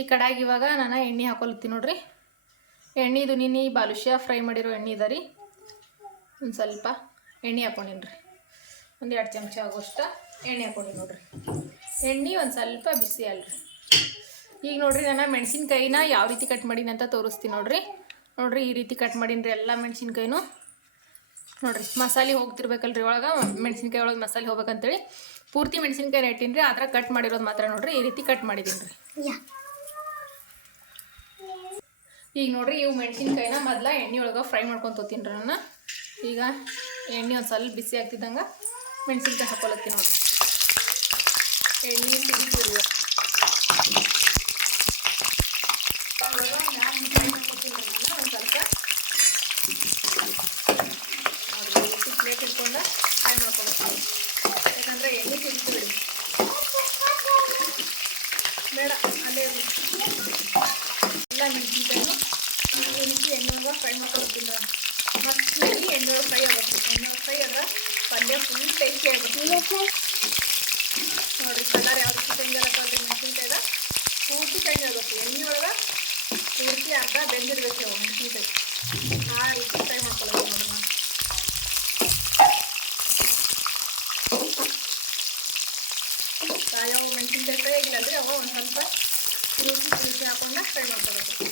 ಈ ಕಡಾಯಿಗೆ ಇವಾಗ ನಾನು ಎಣ್ಣೆ ಹಾಕೊಲತ್ತೀನಿ ನೋಡ್ರಿ. ಎಣ್ಣೆದು ನಿನ್ನೆ ಬಾಲುಷ್ಯ ಫ್ರೈ ಮಾಡಿರೋ ಎಣ್ಣೆ ಇದೆ ರೀ. ಒಂದು ಸ್ವಲ್ಪ ಎಣ್ಣೆ ಹಾಕೊಂಡಿನಿ ರೀ ಒಂದು ಎರಡು ಚಮಚ ಆಗೋಷ್ಟು ಎಣ್ಣೆ ಹಾಕೊಂಡಿನಿ ನೋಡ್ರಿ. ಎಣ್ಣೆ ಒಂದು ಸ್ವಲ್ಪ ಬಿಸಿ ಅಲ್ರಿ. ಈಗ ನೋಡ್ರಿ, ನಾನು ಮೆಣಸಿನ್ಕಾಯಿನ ಯಾವ ರೀತಿ ಕಟ್ ಮಾಡೀನಿ ಅಂತ ತೋರಿಸ್ತೀನಿ ನೋಡ್ರಿ. ನೋಡ್ರಿ ಈ ರೀತಿ ಕಟ್ ಮಾಡೀನಿ ಎಲ್ಲ ಮೆಣಸಿನ್ಕಾಯಿನೂ. ನೋಡ್ರಿ ಮಸಾಲೆ ಹೋಗ್ತಿರ್ಬೇಕಲ್ರಿ ಒಳಗೆ ಮೆಣಸಿನ್ಕಾಯಿ ಒಳಗೆ ಮಸಾಲೆ ಹೋಗ್ಬೇಕಂತೇಳಿ. ಪೂರ್ತಿ ಮೆಣಸಿನ್ಕಾಯಿ ಇಟ್ಟೀನಿ ರೀ ಆ ಥರ ಕಟ್ ಮಾಡಿರೋದು ಮಾತ್ರ ನೋಡ್ರಿ ಈ ರೀತಿ ಕಟ್ ಮಾಡಿದ್ದೀನಿ ರೀ ಈಗ ನೋಡ್ರಿ ಇವು ಮೆಣಸಿನ್ಕಾಯಿನ ಮೊದಲ ಎಣ್ಣೆ ಒಳಗೆ ಫ್ರೈ ಮಾಡ್ಕೊಂಡು ತೊತೀನಿ ರೀ ನಾನು. ಈಗ ಎಣ್ಣೆ ಒಂದು ಸ್ವಲ್ಪ ಬಿಸಿ ಆಗ್ತಿದ್ದಂಗೆ ಮೆಣಸಿನ್ಕಾಯಿ ಹಾಕೊಳತ್ತೀನಿ ನೋಡ್ರಿ. ಎಣ್ಣೆ ಸಿಡಿತೀರಿ ಒಂದು ಸ್ವಲ್ಪ ನೋಡ್ರಿ ಇಟ್ಕೊಂಡು ಫ್ರೈ ಮಾಡ್ಕೊಳ್ತೀನಿ ಯಾಕಂದ್ರೆ ಎಣ್ಣೆ ಸಿಡಿತೀವಿ ಬೇಡ. ಅಲ್ಲೇ ಎಲ್ಲ ಮೆಣಸಿನ್ಕಾಯಿನು ಈ ರೀತಿ ಎಣ್ಣೆ ಫ್ರೈ ಮಾಡ್ಕೊಳ್ತೀನಿ ಮತ್ತೆ ಎಣ್ಣೆ ಫ್ರೈ ಆಗುತ್ತೆ ಎಣ್ಣೆ ಫ್ರೈ ಅದ ಪಲ್ಯ ಫುಲ್ ಟೇಸ್ಟಿ ಆಗುತ್ತೆ. ನೋಡಿರಿ, ಕಲರ್ ಯಾವ ರೀತಿ ಚೇಂಜ್ ಆಗತ್ತಲ್ರಿ ಮೆಣಸಿನ್ಕಾಯ್ದ ಪೂರ್ತಿ ಚೇಂಜ್ ಆಗುತ್ತೆ. ಎಣ್ಣೆ ಒಳಗೆ ಪೂರ್ತಿ ಅರ್ಧ ಬೆಂದಿರಬೇಕು ಮೆಣಸಿನ್ಕಾಯಿ. ಆ ರೀತಿ ಫ್ರೈ ಮಾಡ್ಕೊಳ್ಳೋದು ನಾನು ಯಾವ ಮೆಣಸಿನ್ಕಾಯಿ ಫ್ರೈ ಆಗಿಲ್ಲ ಅಂದರೆ ಅವ ಒಂದು ಸ್ವಲ್ಪ ರುಚಿ ರುಚಿ ಹಾಕೊಂಡು ಫ್ರೈ ಮಾಡ್ಕೋಬೇಕು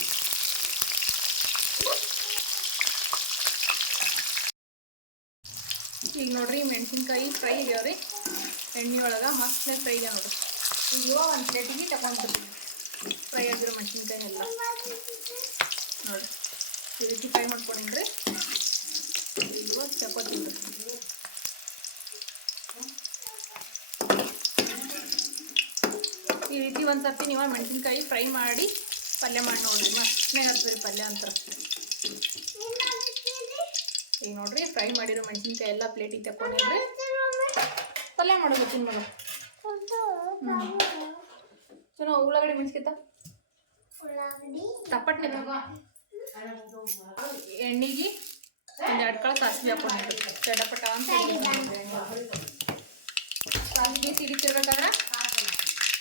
ಈಗ ನೋಡ್ರಿ ಮೆಣಸಿನ್ಕಾಯಿ ಫ್ರೈ ಆಗ್ಯಾವ್ರಿ ಎಣ್ಣೆ ಒಳಗೆ ಮಸ್ತ್ನೇ ಫ್ರೈ ಆಗ್ಯಾವ ನೋಡ್ರಿ ಈಗ ಇವ ಒಂದು ಪ್ಲೇಟಿಗೆ ತಗೊಂಡ್ರಿ ಫ್ರೈ ಆಗಿರೋ ಮೆಣಸಿನ್ಕಾಯಿನೆಲ್ಲ ನೋಡ್ರಿ ಈ ರೀತಿ ಫ್ರೈ ಮಾಡ್ಕೊಂಡಿನ್ರಿ ಈಗ ಇವಾಗ ತಗೋತೀನಿ ಈ ರೀತಿ ಒಂದು ಸರ್ತಿ ನೀವು ಮೆಣಸಿನ್ಕಾಯಿ ಫ್ರೈ ಮಾಡಿ ಪಲ್ಯ ಮಾಡಿ ನೋಡ್ರಿ. ಮಸ್ತ್ನೇ ಆಗ್ತದೆ ಪಲ್ಯ ಅಂತಾರೆ. ಈಗ ನೋಡ್ರಿ, ಫ್ರೈ ಮಾಡಿರೋ ಮೆಣಸಿನ್ಕಾಯಿ ಎಲ್ಲ ಪ್ಲೇಟಿಗೆ ತಕೊಂಡಿದ್ರಿ ಪಲ್ಯ ಮಾಡೋದು ತಿನ್ ಮಗ ಸುನೋ ಉಳ್ಳಾಗಡ್ಡಿ ಮೆಣಸಿನ್ಕಾಯ್ತ ತಪ್ಪಟ್ನೆ ತಗೋ. ಎಣ್ಣೆಗೆ ಒಂದು ಎರಡು ಕಾಳು ಸಾಸಿವೆ ಹಾಕೊಂಡಿದ್ರು ಚಡಪಟ ಅಂತ ಸಾಸಿವೆ ಸಿಡಿತಿರ್ಬೇಕಾದ್ರೆ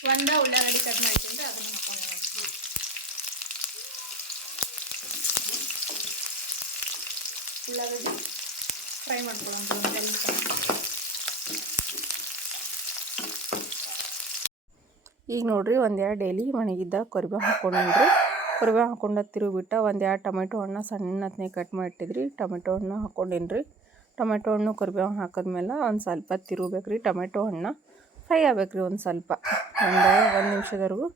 ಒಂದ ಉಳ್ಳಾಗಡ್ಡಿ ಕಟ್ ಮಾಡ್ಕೊಂಡ್ರೆ ಅದನ್ನ ಹಾಕೊಂಡು ಉಳ್ಳಾಗಡ್ಡಿ ಫ್ರೈ ಮಾಡ್ಕೊಳ್ಳೋಣ ಈಗ ನೋಡ್ರಿ ಒಂದೆರಡು ಡೈಲಿ ಮನೆಗಿದ್ದ ಕೊರಿಬೆ ಹಾಕೊಂಡ್ರಿ ಕರಿಬೇವು ಹಾಕೊಂಡು ತಿರುಗಿಬಿಟ್ಟು ಒಂದೆರಡು ಟೊಮೆಟೊ ಹಣ್ಣು ಸಣ್ಣತ್ನೇ ಕಟ್ ಮಾಡಿಟ್ಟಿದ್ರಿ. ಟೊಮೆಟೊ ಹಣ್ಣು ಹಾಕೊಂಡೇನ್ರಿ. ಟೊಮೆಟೊ ಹಣ್ಣು ಕೊರಿಬೆ ಹಾಕಿದ್ಮೇಲೆ ಒಂದು ಸ್ವಲ್ಪ ತಿರುಬೇಕ್ರಿ ಟೊಮೆಟೊ ಹಣ್ಣು ಫ್ರೈ ಆಗಬೇಕು ರೀ ಒಂದು ಸ್ವಲ್ಪ. ಒಂದು ಒಂದು ನಿಮಿಷದವರೆಗೂ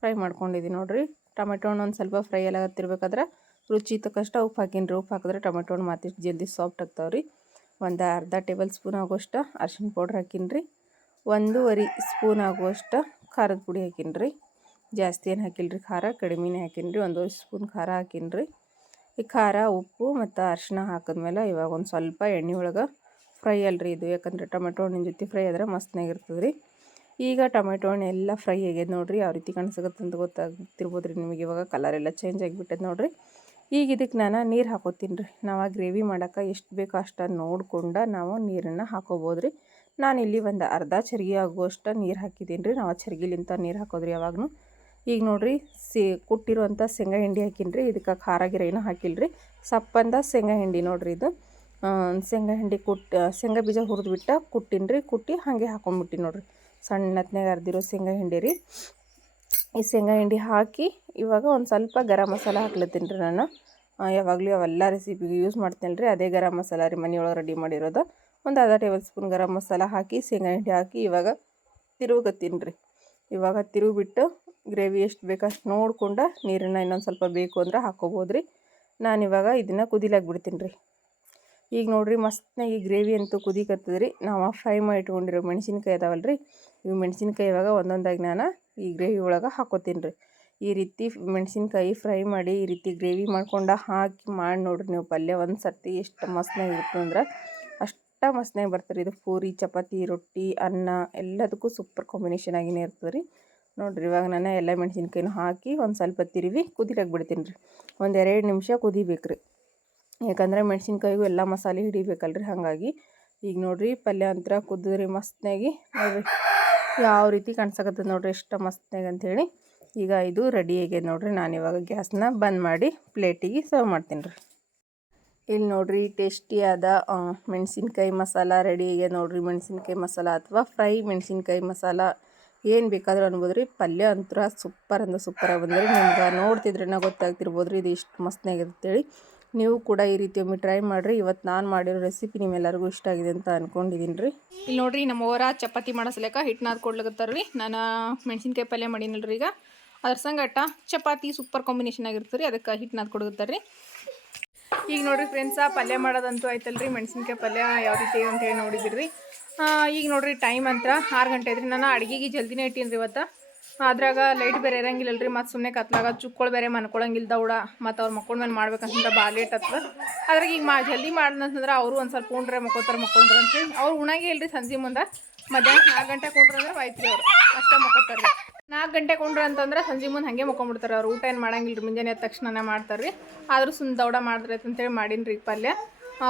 ಫ್ರೈ ಮಾಡ್ಕೊಂಡಿದ್ದೀನಿ ನೋಡಿರಿ. ಟೊಮೆಟೊ ಹಣ್ಣು ಒಂದು ಸ್ವಲ್ಪ ಫ್ರೈ ಎಲ್ಲ ತಿರ್ಬೇಕಾದ್ರೆ ರುಚಿ ತಕ್ಕಷ್ಟು ಉಪ್ಪು ಹಾಕಿನ್ರಿ. ಉಪ್ಪು ಹಾಕಿದ್ರೆ ಟೊಮೆಟೊ ಹಣ್ಣು ಮಾತಿಷ್ಟು ಜಲ್ದಿ ಸಾಫ್ಟ್ ಆಗ್ತಾವೆ ರೀ ಒಂದು ಅರ್ಧ ಟೇಬಲ್ ಸ್ಪೂನ್ ಆಗುವಷ್ಟು ಅರ್ಶಿಣ ಪೌಡ್ರ್ ಹಾಕಿನ್ರಿ. ಒಂದೂವರೆ ಸ್ಪೂನ್ ಆಗುವಷ್ಟು ಖಾರದ ಪುಡಿ ಹಾಕಿನ್ರಿ. ಜಾಸ್ತಿ ಏನು ಹಾಕಿಲ್ರಿ ಖಾರ, ಕಡಿಮೆನೇ ಹಾಕಿನ್ರಿ. ಒಂದೂವರೆ ಸ್ಪೂನ್ ಖಾರ ಹಾಕಿನ್ರಿ. ಈ ಖಾರ, ಉಪ್ಪು ಮತ್ತು ಅರಿಶಿನ ಹಾಕಿದ್ಮೇಲೆ ಇವಾಗ ಒಂದು ಸ್ವಲ್ಪ ಎಣ್ಣೆ ಒಳಗೆ ಫ್ರೈ ಅಲ್ರಿ ಇದು. ಯಾಕಂದರೆ ಟೊಮೆಟೊ ಹಣ್ಣಿನ ಜೊತೆ ಫ್ರೈ ಆದ್ರೆ ಮಸ್ತ್ನಾಗಿರ್ತದೆ ರೀ ಈಗ ಟೊಮೆಟೊ ಹಣ್ಣು ಎಲ್ಲ ಫ್ರೈ ಆಗ್ಯದ ನೋಡಿರಿ. ಯಾವ ರೀತಿ ಕಾಣಿಸಕತ್ತೆ ಅಂತ ಗೊತ್ತಾಗ್ತಿರ್ಬೋದು ರೀ ನಿಮಗೆ. ಇವಾಗ ಕಲರ್ ಎಲ್ಲ ಚೇಂಜ್ ಆಗಿಬಿಟ್ಟದ ನೋಡಿರಿ. ಈಗ ಇದಕ್ಕೆ ನಾನು ನೀರು ಹಾಕೋತೀನಿ ರೀ ನಾವು ಆ ಗ್ರೇವಿ ಮಾಡೋಕೆ ಎಷ್ಟು ಬೇಕೋ ಅಷ್ಟು ನೋಡ್ಕೊಂಡು ನಾವು ನೀರನ್ನು ಹಾಕೋಬೋದು ರೀ ನಾನು ಇಲ್ಲಿ ಒಂದು ಅರ್ಧ ಚರ್ಗಿ ಆಗುವಷ್ಟು ನೀರು ಹಾಕಿದ್ದೀನಿ ರೀ ನಾವು ಆ ಚರ್ಗಿಲಿಂತ ನೀರು ಹಾಕೋದ್ರಿ ಯಾವಾಗೂ ಈಗ ನೋಡಿರಿ ಸಿ ಕುಟ್ಟಿರುವಂಥ ಶೇಂಗಾ ಹಿಂಡಿ ಹಾಕಿನಿ ರೀ ಇದಕ್ಕೆ ಖಾರ ಗಿರ ಏನೂ ಹಾಕಿಲ್ಲ ರೀ ಸಪ್ಪಂದ ಶೇಂಗಾ ಹಿಂಡಿ ನೋಡಿರಿ ಇದು. ಶೇಂಗಾ ಹಿಂಡಿ ಕುಟ್ಟಿ ಶೇಂಗಾ ಬೀಜ ಹುರಿದ್ಬಿಟ್ಟು ಕುಟ್ಟಿನಿ ರೀ ಕುಟ್ಟಿ ಹಾಗೆ ಹಾಕೊಂಡ್ಬಿಟ್ಟಿನಿ ನೋಡ್ರಿ. ಸಣ್ಣತ್ನಾಗ ಅರ್ದಿರೋ ಶೇಂಗಾ ಹಿಂಡಿ ರೀ. ಈ ಶೇಂಗಾ ಹಿಂಡಿ ಹಾಕಿ ಇವಾಗ ಒಂದು ಸ್ವಲ್ಪ ಗರಂ ಮಸಾಲ ಹಾಕ್ಲತ್ತೀನಿ ರೀ ನಾನು ಯಾವಾಗಲೂ ಅವೆಲ್ಲ ರೆಸಿಪಿಗೆ ಯೂಸ್ ಮಾಡ್ತೀನಿ ರೀ ಅದೇ ಗರಂ ಮಸಾಲ ರೀ ಮನೆಯೊಳಗೆ ರೆಡಿ ಮಾಡಿರೋದು. ಒಂದು ಅರ್ಧ ಟೇಬಲ್ ಸ್ಪೂನ್ ಗರಂ ಮಸಾಲ ಹಾಕಿ, ಶೇಂಗಾ ಹಿಂಡಿ ಹಾಕಿ ಇವಾಗ ತಿರುಗತ್ತೀನಿ ರೀ ಇವಾಗ ತಿರುಗಿಬಿಟ್ಟು ಗ್ರೇವಿ ಎಷ್ಟು ಬೇಕು ಅಷ್ಟು ನೋಡ್ಕೊಂಡು ನೀರನ್ನು ಇನ್ನೊಂದು ಸ್ವಲ್ಪ ಬೇಕು ಅಂದ್ರೆ ಹಾಕ್ಕೋಬೋದು ರೀ ನಾನಿವಾಗ ಇದನ್ನು ಕುದಿಲಾಗಿ ಬಿಡ್ತೀನಿ ರೀ ಈಗ ನೋಡ್ರಿ ಮಸ್ತ್ನಾಗಿ ಗ್ರೇವಿ ಅಂತೂ ಕುದಿಕತ್ತದ ರೀ ನಾವು ಫ್ರೈ ಮಾಡಿ ಇಟ್ಕೊಂಡಿರೋ ಮೆಣಸಿನ್ಕಾಯಿ ಅದಾವಲ್ಲ ರೀ ಇವು ಮೆಣಸಿನ್ಕಾಯಿ ಇವಾಗ ಒಂದೊಂದಾಗಿ ನಾನು ಈ ಗ್ರೇವಿ ಒಳಗೆ ಹಾಕೋತೀನಿ ರೀ ಈ ರೀತಿ ಮೆಣಸಿನ್ಕಾಯಿ ಫ್ರೈ ಮಾಡಿ ಈ ರೀತಿ ಗ್ರೇವಿ ಮಾಡ್ಕೊಂಡು ಹಾಕಿ ಮಾಡಿ ನೋಡ್ರಿ ನೀವು ಪಲ್ಯ ಒಂದು ಸರ್ತಿ ಎಷ್ಟು ಮಸ್ತ್ನಾಗಿರುತ್ತೆ ಅಂದ್ರೆ ಅಷ್ಟು ಮಸ್ತ್ನಾಗಿ ಬರ್ತಾರೆ. ಇದು ಪೂರಿ, ಚಪಾತಿ, ರೊಟ್ಟಿ, ಅನ್ನ ಎಲ್ಲದಕ್ಕೂ ಸೂಪರ್ ಕಾಂಬಿನೇಷನ್ ಆಗಿನೇ ಇರ್ತದೆ ರೀ ನೋಡ್ರಿ ಇವಾಗ ನಾನು ಎಲ್ಲ ಮೆಣಸಿನ್ಕಾಯಿನೂ ಹಾಕಿ ಒಂದು ಸ್ವಲ್ಪ ತಿರುವಿ ಕುದಿಲಿಕ್ಕೆ ಬಿಡ್ತೀನಿ ರೀ ಒಂದು ಎರಡು ನಿಮಿಷ ಕುದಿಬೇಕು ರೀ ಯಾಕಂದರೆ ಮೆಣಸಿನ್ಕಾಯಿಗೂ ಎಲ್ಲ ಮಸಾಲೆ ಹಿಡಿಬೇಕಲ್ರಿ, ಹಾಗಾಗಿ. ಈಗ ನೋಡಿರಿ ಪಲ್ಯ ಅಂತರ ಕುದ್ರಿ ಮಸ್ತ್ನಾಗಿ ನೋಡ್ರಿ ಯಾವ ರೀತಿ ಕಾಣ್ಸಕತ್ತದ ನೋಡಿರಿ ಎಷ್ಟು ಮಸ್ತ್ನಾಗಿ ಅಂಥೇಳಿ ಈಗ ಇದು ರೆಡಿ ಆಗ್ಯದ ನೋಡ್ರಿ. ನಾನು ಇವಾಗ ಗ್ಯಾಸ್ನ ಬಂದ್ ಮಾಡಿ ಪ್ಲೇಟಿಗೆ ಸರ್ವ್ ಮಾಡ್ತೀನಿ ರೀ ಇಲ್ಲಿ ನೋಡ್ರಿ ಟೇಸ್ಟಿಯಾದ ಮೆಣಸಿನ್ಕಾಯಿ ಮಸಾಲ ರೆಡಿ ಆಗ್ಯದ ನೋಡ್ರಿ. ಮೆಣಸಿನ್ಕಾಯಿ ಮಸಾಲ ಅಥವಾ ಫ್ರೈ ಮೆಣಸಿನ್ಕಾಯಿ ಮಸಾಲ ಏನು ಬೇಕಾದರೂ ಅನ್ಬೋದು ರೀ ಪಲ್ಯ ಅಂತರ ಸೂಪರ್ ಅಂದ್ರೆ ಸೂಪರಾಗಿ ಬಂದ್ರಿ. ನಿಮ್ಗೆ ನೋಡ್ತಿದ್ರೆ ಗೊತ್ತಾಗ್ತಿರ್ಬೋದು ರೀ ಇದು ಇಷ್ಟು ಮಸ್ತ್ನಾಗಿರ್ತೇಳಿ ನೀವು ಕೂಡ ಈ ರೀತಿ ಒಮ್ಮೆ ಟ್ರೈ ಮಾಡಿರಿ. ಇವತ್ತು ನಾನು ಮಾಡಿರೋ ರೆಸಿಪಿ ನಿಮ್ಮೆಲ್ಲರಿಗೂ ಇಷ್ಟ ಆಗಿದೆ ಅಂತ ಅಂದ್ಕೊಂಡಿದ್ದೀನಿ ರೀ ಇಲ್ಲಿ ನೋಡ್ರಿ, ನಮ್ಮ ಓರ ಚಪಾತಿ ಮಾಡಸ್ಲೇಕ ಹಿಟ್ಟು ನಾದ್ ಕೊಡ್ಲಕತ್ತಾರ ರೀ ನಾನು ಮೆಣಸಿನ್ಕಾಯಿ ಪಲ್ಯ ಮಾಡೀನಲ್ರಿ ಈಗ. ಅದ್ರ ಸಂಗಟ ಚಪಾತಿ ಸೂಪರ್ ಕಾಂಬಿನೇಷನ್ ಆಗಿರ್ತದೆ ರೀ ಅದಕ್ಕೆ ಹಿಟ್ಟು ನಾದ್ ರೀ ಈಗ ನೋಡಿರಿ ಫ್ರೆಂಡ್ಸ ಪಲ್ಯ ಮಾಡೋದಂತೂ ಆಯ್ತಲ್ರಿ. ಮೆಣಸಿನ್ಕಾಯಿ ಪಲ್ಯ ಯಾವ ರೀತಿ ಅಂತ ಹೇಳಿ ನೋಡಿದಿರಿ ಈಗ ನೋಡ್ರಿ ಟೈಮ್ ಅಂತ ಆರು ಗಂಟೆ ಐತ್ರಿ ನಾನು ಅಡುಗೆಗೆ ಜಲ್ದಿನೇ ಇಟ್ಟೀನಿ ರೀ ಇವತ್ತು. ಅದ್ರಾಗ ಲೈಟ್ ಬೇರೆ ಇರಂಗಿಲ್ಲಲ್ರಿ, ಮತ್ತು ಸುಮ್ಮನೆ ಕತ್ಲಾಗ ಚುಕ್ಕೊಳ್ ಬೇರೆ ಮನ್ಕೊಳಂಗಿಲ್ಲ ದೌಡ ಮತ್ತು ಅವ್ರು ಮಕ್ಕಳ ಮೇಲೆ ಮಾಡ್ಬೇಕಂತ ಭಾಳ ಲೇಟ್ ಆಗ್ತದೆ ಅದ್ರಾಗ ಈಗ ಮಾ ಜಲ್ದಿ ಮಾಡ್ದಂತಂದ್ರೆ ಅವರು ಒಂದು ಸ್ವಲ್ಪ ಉಂಡ್ರೆ ಮಕ್ಕೋತಾರೆ ಮಕ್ಕೊಂಡ್ರೆ ಅಂತೇಳಿ ಅವ್ರು ಉಣಾಗೆ ಇಲ್ರಿ ಸಂಜೆ ಮುಂದೆ. ಮಧ್ಯಾಹ್ನ ನಾಲ್ಕು ಗಂಟೆ ಕೊಂಡ್ರೆ ಅಂದ್ರೆ ಆಯ್ತು ರೀ ಅವ್ರು, ಅಷ್ಟೇ ಮಕ್ಕೋತಾರೆ ರೀ ನಾಲ್ಕು ಗಂಟೆ ಕೊಂಡ್ರೆ ಅಂತಂದ್ರೆ ಸಂಜೆ ಮುಂದೆ ಹಂಗೆ ಮಕ್ಕೊಂಬಿಡ್ತಾರೆ ಅವ್ರು, ಊಟ ಏನು ಮಾಡಂಗಿಲ್ಲ ರೀ ಮುಂಜಾನೆ ಎದ್ದ ತಕ್ಷಣನೇ ಮಾಡ್ತಾರೆ ರೀ. ಆದರೂ ಸುಮ್ಮನೆ ದೌಡ ಮಾಡಿದ್ರೆ ಅಂತೇಳಿ ಮಾಡೀನಿ ರೀ ಪಲ್ಯ.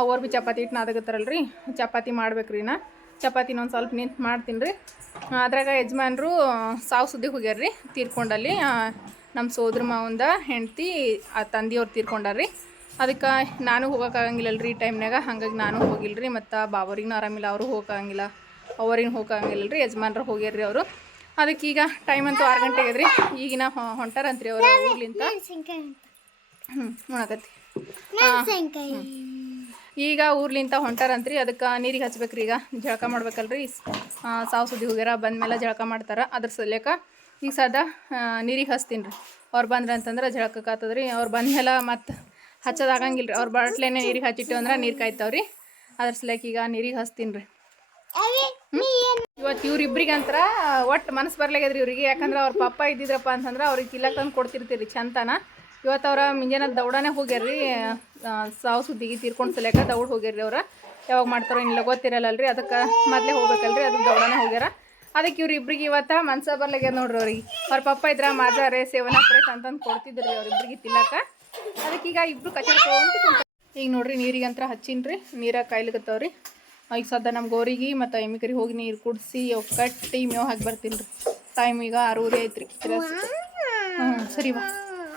ಅವ್ರು ಬಿ ಚಪಾತಿ ಇಟ್ಟು ನಾದಗತ್ತಾರಲ್ರಿ ಚಪಾತಿ ಮಾಡ್ಬೇಕು ರೀ ನಾ ಚಪಾತಿನ ಒಂದು ಸ್ವಲ್ಪ ನಿಂತು ಮಾಡ್ತೀನಿ ರೀ ಅದ್ರಾಗ ಯಜಮಾನ್ರು ಸಾವು ಸುದ್ದಿ ಹೋಗ್ಯಾರ ರೀ ತೀರ್ಕೊಂಡಲ್ಲಿ ನಮ್ಮ ಸೋದ್ರ ಮಾವಂದ ಹೆಂಡ್ತಿ ಆ ತಂದೆಯವ್ರು ತೀರ್ಕೊಂಡಾರ್ರಿ. ಅದಕ್ಕೆ ನಾನು ಹೋಗೋಕ್ಕಾಗಂಗಿಲ್ಲ ರೀ ಈ ಟೈಮ್ನಾಗ ಹಾಗಾಗಿ ನಾನು ಹೋಗಿಲ್ಲ ರೀ ಮತ್ತು ಬಾಬರಿಗೂ ಆರಾಮಿಲ್ಲ ಅವರು ಹೋಗೋಕ್ಕಾಗಂಗಿಲ್ಲ ಅವರಿಗೂ ಹೋಗೋಕ್ಕಾಗಂಗಿಲ್ಲ ರೀ ಯಜಮಾನ್ರು ಹೋಗ್ಯಾರ್ರಿ ಅವರು. ಅದಕ್ಕೆ ಈಗ ಟೈಮ್ ಅಂತೂ ಆರು ಗಂಟೆಗೆ ರೀ ಈಗಿನ ಹೊಂಟಾರಂತ್ರಿ ಅವರು ಊರ್ಲಿಂತ ಹ್ಞೂ ನೋಡಕತ್ತಿ. ಈಗ ಊರ್ಲಿಂತ ಹೊಂಟಾರಂತ್ರಿ, ಅದಕ್ಕೆ ನೀರಿಗೆ ಹಚ್ಬೇಕ್ರಿ ಈಗ. ಜಳಕ ಮಾಡ್ಬೇಕಲ್ರಿ. ಸಾವು ಸುದ್ದಿ ಹೋಗ್ಯಾರ ಬಂದ್ಮೇಲೆ ಜಳಕ ಮಾಡ್ತಾರೆ. ಅದ್ರ ಸಲೇಕ ಈಗ ಸದಾ ನೀರಿಗೆ ಹಚ್ತೀನಿ ರೀ ಅವ್ರು ಬಂದ್ರೆ ಅಂತಂದ್ರೆ ಜಳಕ ಆತದ್ರಿ. ಅವ್ರು ಬಂದ್ಮೇಲೆ ಮತ್ತೆ ಹಚ್ಚೋದಾಗಂಗಿಲ್ಲ ರೀ ಅವ್ರ ಬಾಟ್ಲೇನೆ ನೀರಿಗೆ ಹಚ್ಚಿಟ್ಟು ಅಂದ್ರೆ ನೀರು ಕಾಯ್ತಾವ್ರಿ. ಅದ್ರ ಸಲಕ ಈಗ ನೀರಿಗೆ ಹಚ್ತೀನಿ ರೀ ಇವತ್ತು ಇವ್ರಿಬ್ರಿಗೆ ಅಂತರ ಒಟ್ಟು ಮನಸ್ಸು ಬರ್ಲಾಗ್ಯದ್ರಿ ಇವ್ರಿಗೆ. ಯಾಕಂದ್ರೆ ಅವ್ರ ಪಪ್ಪ ಇದ್ದಿದ್ರಪ್ಪ ಅಂತಂದ್ರೆ ಅವ್ರಿಗೆ ಇಲ್ಲ ತಂದು ಕೊಡ್ತಿರ್ತೀರಿ ಚಂತನ ಇವತ್ತು ಅವ್ರ ಮುಂಜಾನೆ ದೌಡಾನೆ ಹೋಗ್ಯಾರ್ರಿ ಸಾವು ಸುದ್ದಿಗೆ ತೀರ್ಕೊಂಡು ಸಲ್ಯಾಕ ದೌಡ್ ಹೋಗ್ಯಾರ್ರಿ ಅವ್ರ. ಯಾವಾಗ ಮಾಡ್ತಾರೋ ಇನ್ನು ಗೊತ್ತಿರಲ್ಲಲ್ರಿ, ಅದಕ್ಕೆ ಮೊದಲೇ ಹೋಗ್ಬೇಕಲ್ರಿ ಅದಕ್ಕೆ ದೌಡಾನೆ ಹೋಗ್ಯಾರ. ಅದಕ್ಕೆ ಇವ್ರು ಇಬ್ರಿಗೆ ಇವತ್ತ ಮನ್ಸ ಬರ್ಲಾಗ್ಯಾರ ನೋಡ್ರಿ ಅವ್ರಿಗೆ. ಅವ್ರ ಪಪ್ಪ ಇದ್ರ ಮಾಜಾರೆ ಸೇವನ ಪ್ರೇಸ್ ಅಂತಂದು ಕೊಡ್ತಿದ್ರಿ ಅವ್ರಿಬ್ರಿಗೆ ತಿನ್ನಕ. ಅದಕ್ಕೆ ಈಗ ಇಬ್ರು ಕಚೇರಿ ಈಗ ನೋಡ್ರಿ ನೀರಿಗಂತ್ರ ಹಚ್ಚಿನ್ರಿ ನೀರಾಗ ಕಾಯ್ಲಿಕತ್ತವ್ರಿ. ಈಗ ಸದ್ದ ನಮ್ಮ ಗೋರಿಗೆ ಮತ್ತು ಎಮ್ಮಿಕರಿ ಹೋಗಿ ನೀರು ಕುಡಿಸಿ, ಅವು ಕಟ್ಟಿ ಮೇವು ಹಾಕಿ ಬರ್ತೀನಿ ರೀ ಟೈಮ್ ಈಗ ಆರೂವರೆ ಐತ್ರಿ. ಹ್ಞೂ ಸರಿ ಬಾ.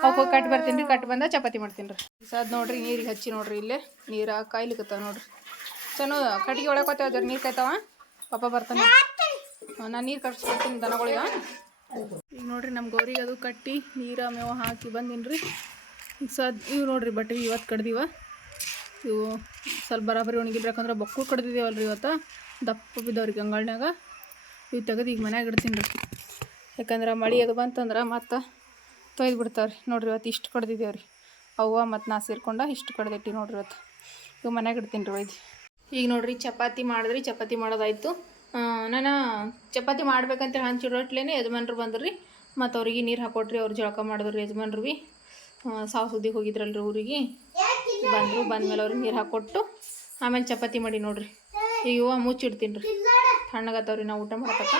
ಅವಕ್ಕೆ ಕಟ್ ಬರ್ತೀನಿ ರೀ, ಕಟ್ ಬಂದ ಚಪಾತಿ ಮಾಡ್ತೀನಿ ರೀ. ಸದ್ ನೋಡ್ರಿ, ನೀರಿಗೆ ಹಚ್ಚಿ ನೋಡ್ರಿ ಇಲ್ಲೇ. ನೀರು ಕಾಯ್ಲಿಕತ್ತಾವ ನೋಡ್ರಿ. ಚಲೋ, ಕಟ್ಟಿಗೆ ಒಳಗೆ ಜರ ನೀರು ಕಾಯ್ತಾವ? ಪಾಪ ಬರ್ತಾನೆ. ನಾನು ನೀರು ಕಟ್ಸ್ಕೊಡ್ತೀನಿ ದನಗಳಿಗೆ ಈಗ ನೋಡ್ರಿ ನಮ್ಮ ಗೌರಿಗೆ ಅದು ಕಟ್ಟಿ, ನೀರ, ಮೇವು ಹಾಕಿ ಬಂದೀನಿ ರೀ. ಸದ್ ಇವು ನೋಡ್ರಿ ಬಟ್ಟೆ ಇವತ್ತು ಕಡ್ದಿವ. ಇವು ಸ್ವಲ್ಪ ಬರಾಬರಿ ಒಣಗಿರ್ಬೇಕಂದ್ರೆ ಕಡ್ದಿದೀವಲ್ಲ ರೀ ಇವತ್ತು. ದಪ್ಪ ಬಿದ್ದವ್ರಿ ಗಂಗಾಳ್ನಾಗ ಇವು ತೆಗೆದು ಈಗ ಮನ್ಯಾಗ ಇಡ್ತೀನಿ ರೀ ಯಾಕಂದ್ರೆ ಮಳೆ ಅದು ಬಂತಂದ್ರೆ ಮತ್ತೆ ತೊಯ್ದು ಬಿಡ್ತಾವ್ರಿ ನೋಡ್ರಿ ಇವತ್ತು ಇಷ್ಟು ಕಡ್ದಿದ್ದೇವ್ರಿ ಅವ್ವ ಮತ್ತು ನಾ ಸೇರ್ಕೊಂಡು ಇಷ್ಟು ಕಡ್ದಿಟ್ಟು ನೋಡ್ರಿ ಇವತ್ತು. ಇವು ಮನೆಗೆ ಇಡ್ತೀನಿ ರೀ ಒಯ್ದು. ಈಗ ನೋಡ್ರಿ ಚಪಾತಿ ಮಾಡಿದ್ರಿ, ಚಪಾತಿ ಮಾಡೋದಾಯ್ತು. ನಾನು ಚಪಾತಿ ಮಾಡ್ಬೇಕಂತ ಹಂಚಿಡೋಟ್ಲೇ ಯಜಮಾನ್ರು ಬಂದ್ರಿ. ಮತ್ತು ಅವ್ರಿಗೆ ನೀರು ಹಾಕೊಟ್ರಿ, ಅವ್ರು ಜಳಕ ಮಾಡಿದ್ರಿ ಯಜಮಾನ್ರು ಭೀ ಸಾವು ಸುದ್ದಿಗೆ ಹೋಗಿದ್ರಲ್ರಿ ಊರಿಗೆ. ಬಂದರು, ಬಂದ್ಮೇಲೆ ಅವ್ರಿಗೆ ನೀರು ಹಾಕೊಟ್ಟು ಆಮೇಲೆ ಚಪಾತಿ ಮಾಡಿ ನೋಡ್ರಿ. ಈಗ ಮುಚ್ಚಿಡ್ತೀನಿ ರೀ ತಣ್ಣಗತ್ತವ್ರಿ ನಾವು ಊಟ ಮಾಡತಕ್ಕ